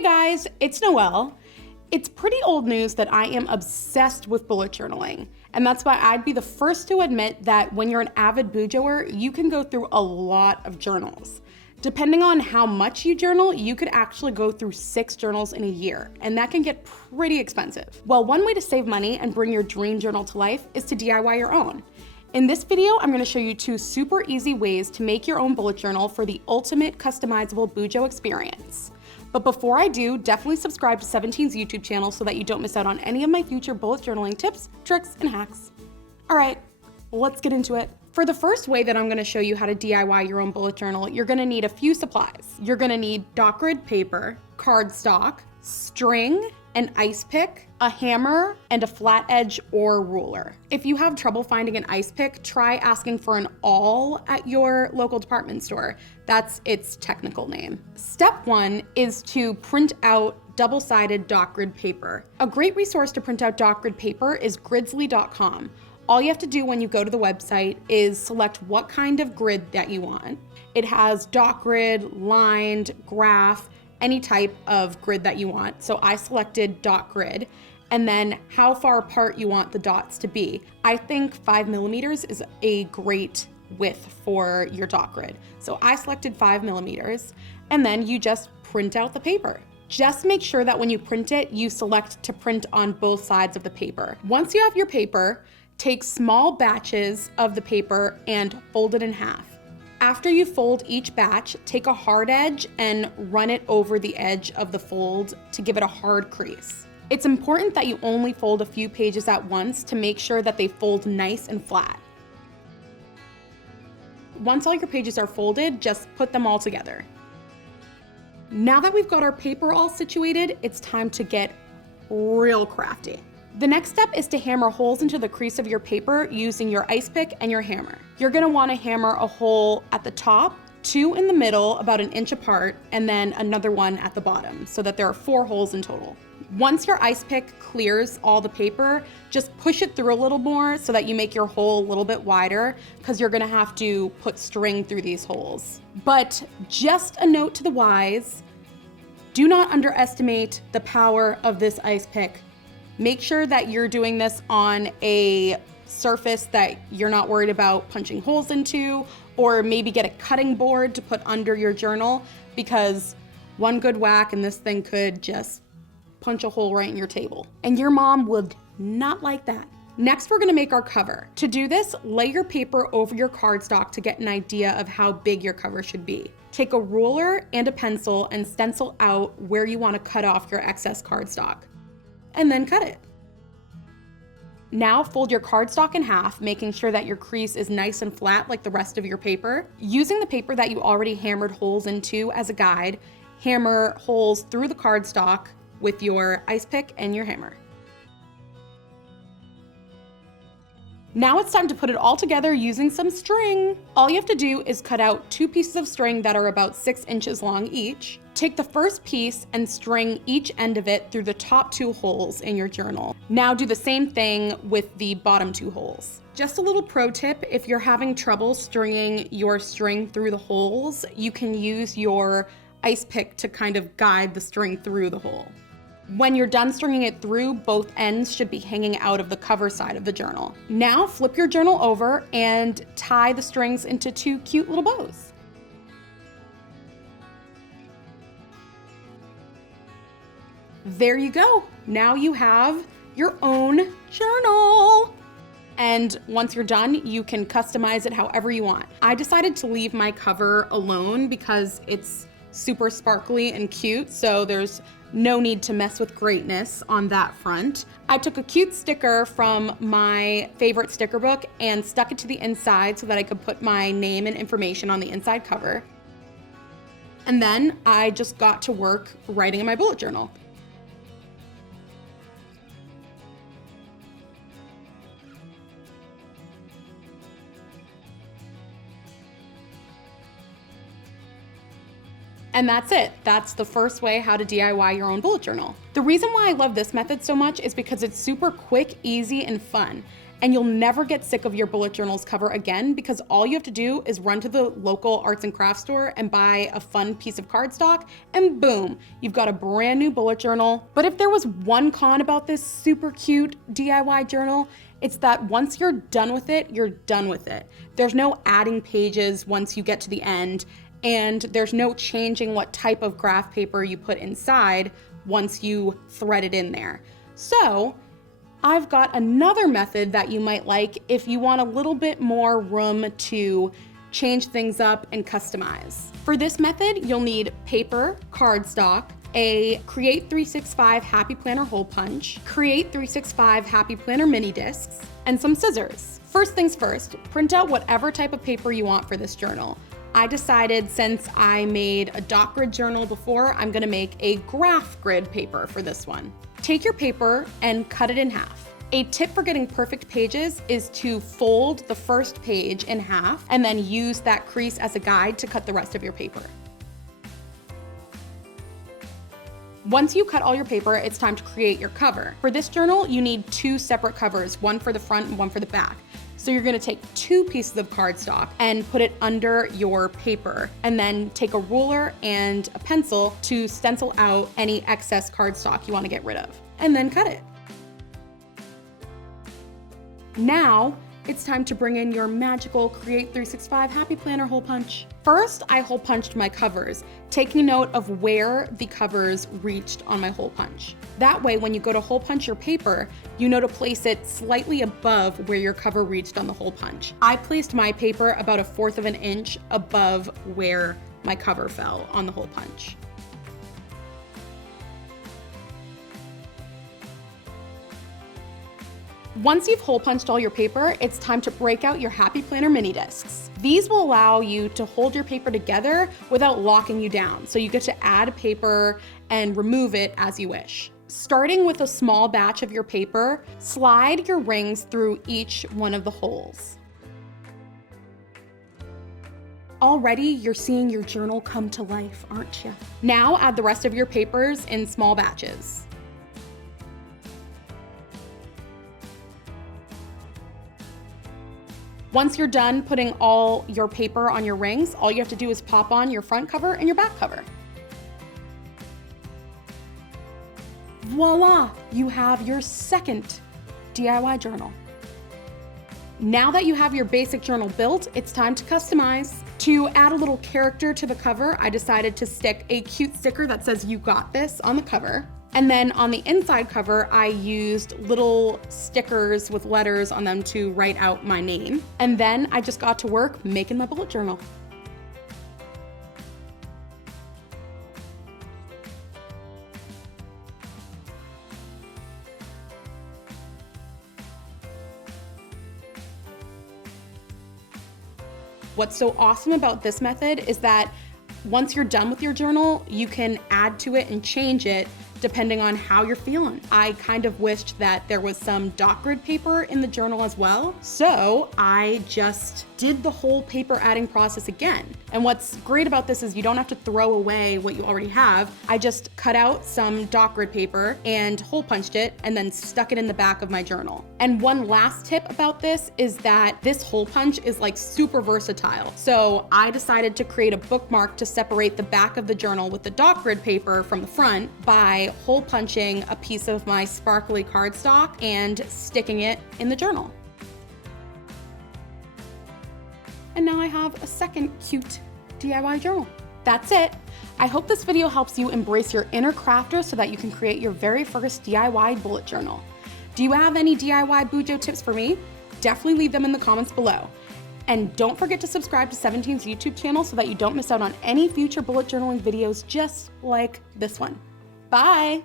Hey guys, it's Noelle. It's pretty old news that I am obsessed with bullet journaling, and that's why I'd be the first to admit that when you're an avid bujoer, you can go through a lot of journals. Depending on how much you journal, you could actually go through 6 journals in a year, and that can get pretty expensive. Well, one way to save money and bring your dream journal to life is to DIY your own. In this video, I'm gonna show you 2 super easy ways to make your own bullet journal for the ultimate customizable bujo experience. But before I do, definitely subscribe to 17's YouTube channel so that you don't miss out on any of my future bullet journaling tips, tricks, and hacks. All right, let's get into it. For the first way that I'm gonna show you how to DIY your own bullet journal, you're gonna need a few supplies. You're gonna need dot grid paper, cardstock, string, an ice pick, a hammer, and a flat edge or ruler. If you have trouble finding an ice pick, try asking for an awl at your local department store. That's its technical name. Step 1 is to print out double-sided dot grid paper. A great resource to print out dot grid paper is gridsly.com. All you have to do when you go to the website is select what kind of grid that you want. It has dot grid, lined, graph, any type of grid that you want. So I selected dot grid, and then how far apart you want the dots to be. I think 5 millimeters is a great width for your dot grid. So I selected 5 millimeters, and then you just print out the paper. Just make sure that when you print it, you select to print on both sides of the paper. Once you have your paper, take small batches of the paper and fold it in half. After you fold each batch, take a hard edge and run it over the edge of the fold to give it a hard crease. It's important that you only fold a few pages at once to make sure that they fold nice and flat. Once all your pages are folded, just put them all together. Now that we've got our paper all situated, it's time to get real crafty. The next step is to hammer holes into the crease of your paper using your ice pick and your hammer. You're gonna wanna hammer a hole at the top, 2 in the middle, about 1 inch apart, and then another one at the bottom, so that there are 4 holes in total. Once your ice pick clears all the paper, just push it through a little more so that you make your hole a little bit wider, because you're gonna have to put string through these holes. But just a note to the wise, do not underestimate the power of this ice pick. Make sure that you're doing this on a surface that you're not worried about punching holes into, or maybe get a cutting board to put under your journal, because one good whack and this thing could just punch a hole right in your table. And your mom would not like that. Next, we're gonna make our cover. To do this, lay your paper over your cardstock to get an idea of how big your cover should be. Take a ruler and a pencil and stencil out where you wanna cut off your excess cardstock, and then cut it. Now fold your cardstock in half, making sure that your crease is nice and flat like the rest of your paper. Using the paper that you already hammered holes into as a guide, hammer holes through the cardstock with your ice pick and your hammer. Now it's time to put it all together using some string. All you have to do is cut out 2 pieces of string that are about 6 inches long each. Take the first piece and string each end of it through the top 2 holes in your journal. Now do the same thing with the bottom 2 holes. Just a little pro tip, if you're having trouble stringing your string through the holes, you can use your ice pick to kind of guide the string through the hole. When you're done stringing it through, both ends should be hanging out of the cover side of the journal. Now flip your journal over and tie the strings into 2 cute little bows. There you go. Now you have your own journal. And once you're done, you can customize it however you want. I decided to leave my cover alone because it's super sparkly and cute, so there's no need to mess with greatness on that front. I took a cute sticker from my favorite sticker book and stuck it to the inside so that I could put my name and information on the inside cover. And then I just got to work writing in my bullet journal. And that's it. That's the first way how to DIY your own bullet journal. The reason why I love this method so much is because it's super quick, easy, and fun. and you'll never get sick of your bullet journal's cover again, because all you have to do is run to the local arts and crafts store and buy a fun piece of cardstock, and boom, you've got a brand new bullet journal. But if there was one con about this super cute DIY journal, it's that once you're done with it, you're done with it. There's no adding pages once you get to the end, and there's no changing what type of graph paper you put inside once you thread it in there. So I've got another method that you might like if you want a little bit more room to change things up and customize. For this method, you'll need paper, cardstock, a Create 365 Happy Planner hole punch, Create 365 Happy Planner mini discs, and some scissors. First things first, print out whatever type of paper you want for this journal. I decided, since I made a dot grid journal before, I'm gonna make a graph grid paper for this one. Take your paper and cut it in half. A tip for getting perfect pages is to fold the first page in half and then use that crease as a guide to cut the rest of your paper. Once you cut all your paper, it's time to create your cover. For this journal, you need two separate covers, one for the front and one for the back. So you're gonna take two pieces of cardstock and put it under your paper, and then take a ruler and a pencil to stencil out any excess cardstock you wanna get rid of, and then cut it. Now, it's time to bring in your magical Create 365 Happy Planner hole punch. First, I hole punched my covers, taking note of where the covers reached on my hole punch. That way, when you go to hole punch your paper, you know to place it slightly above where your cover reached on the hole punch. I placed my paper about 1/4 of an inch above where my cover fell on the hole punch. Once you've hole punched all your paper, it's time to break out your Happy Planner mini discs. These will allow you to hold your paper together without locking you down, so you get to add paper and remove it as you wish. Starting with a small batch of your paper, slide your rings through each one of the holes. Already, you're seeing your journal come to life, aren't you? Now add the rest of your papers in small batches. Once you're done putting all your paper on your rings, all you have to do is pop on your front cover and your back cover. Voila, you have your second DIY journal. Now that you have your basic journal built, it's time to customize. To add a little character to the cover, I decided to stick a cute sticker that says "You got this" on the cover. And then on the inside cover, I used little stickers with letters on them to write out my name. And then I just got to work making my bullet journal. What's so awesome about this method is that once you're done with your journal, you can add to it and change it depending on how you're feeling. I kind of wished that there was some dot grid paper in the journal as well, so I just did the whole paper adding process again. And what's great about this is you don't have to throw away what you already have. I just cut out some dot grid paper and hole punched it and then stuck it in the back of my journal. And one last tip about this is that this hole punch is like super versatile. So I decided to create a bookmark to separate the back of the journal with the dot grid paper from the front by hole punching a piece of my sparkly cardstock and sticking it in the journal. And now I have a second cute DIY journal. That's it. I hope this video helps you embrace your inner crafter so that you can create your very first DIY bullet journal. Do you have any DIY Bujo tips for me? Definitely leave them in the comments below. And don't forget to subscribe to 17's YouTube channel so that you don't miss out on any future bullet journaling videos just like this one. Bye!